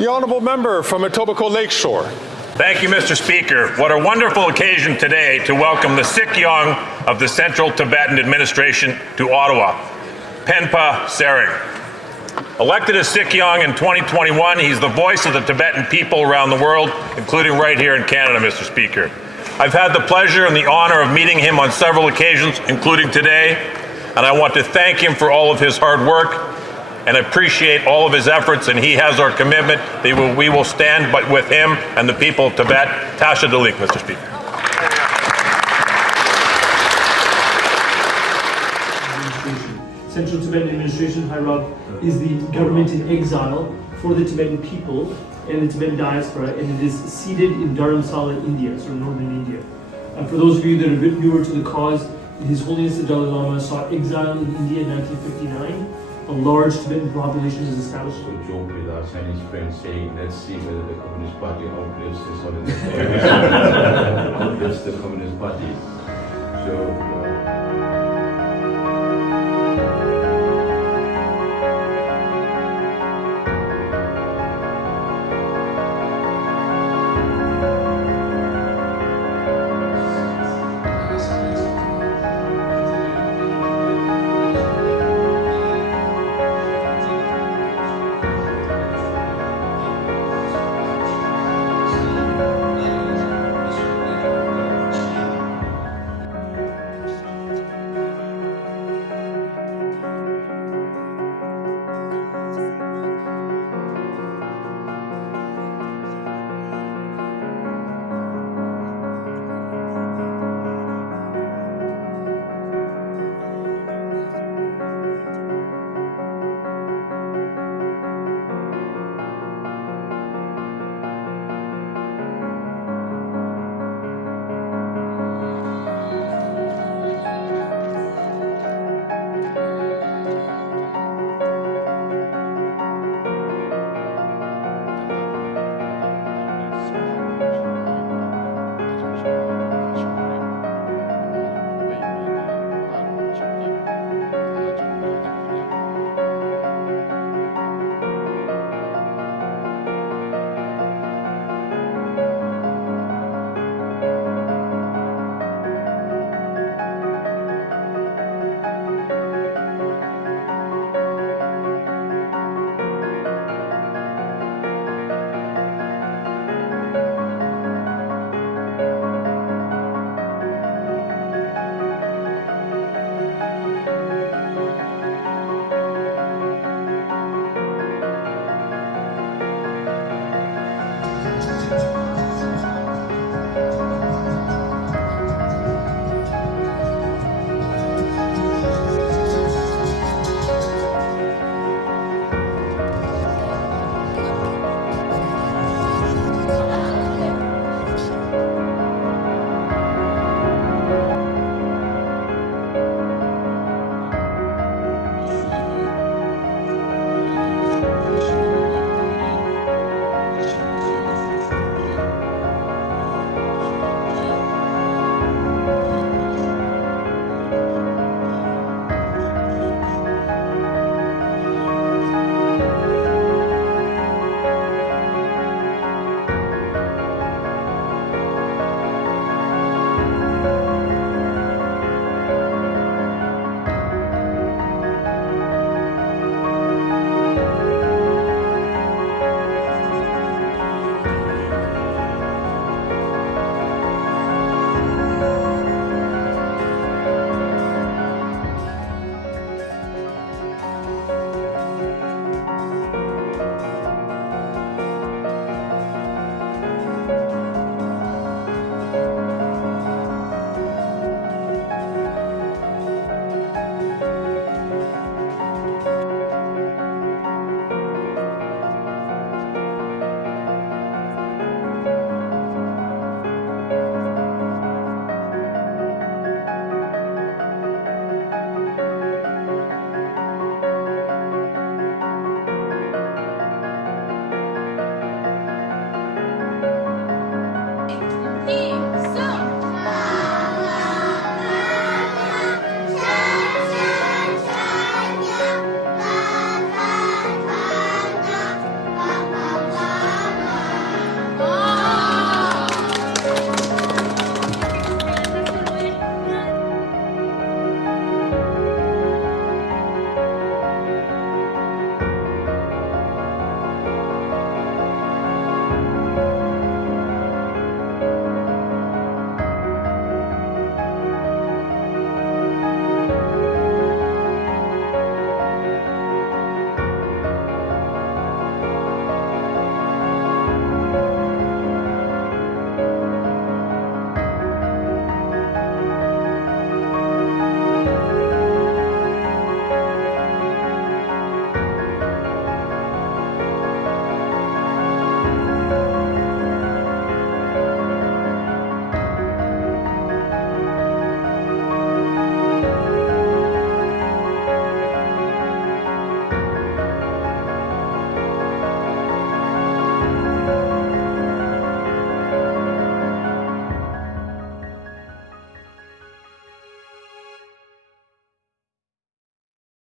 The honourable member from Etobicoke Lakeshore. Thank you, Mr. Speaker. What a wonderful occasion today to welcome the Sikyong of the Central Tibetan Administration to Ottawa, Penpa Sering. Elected as Sikyong in 2021, he's the voice of the Tibetan people around the world, including right here in Canada, Mr. Speaker. I've had the pleasure and the honour of meeting him on several occasions, including today, and I want to thank him for all of his hard work and appreciate all of his efforts, and he has our commitment that we will stand with him and the people of Tibet. Tasha Dalik, Mr. Speaker. Central Tibetan Administration, HIROG, is the government in exile for the Tibetan people and the Tibetan diaspora, and it is seated in Dharamsala, India, sort of northern India. For those of you that are a bit newer to the cause, His Holiness the Dalai Lama sought exile in India in 1959. A large Tibetan population is established. So joke with our Chinese friends saying, let's see whether the Communist Party outlives His Holiness outlives the Communist Party. So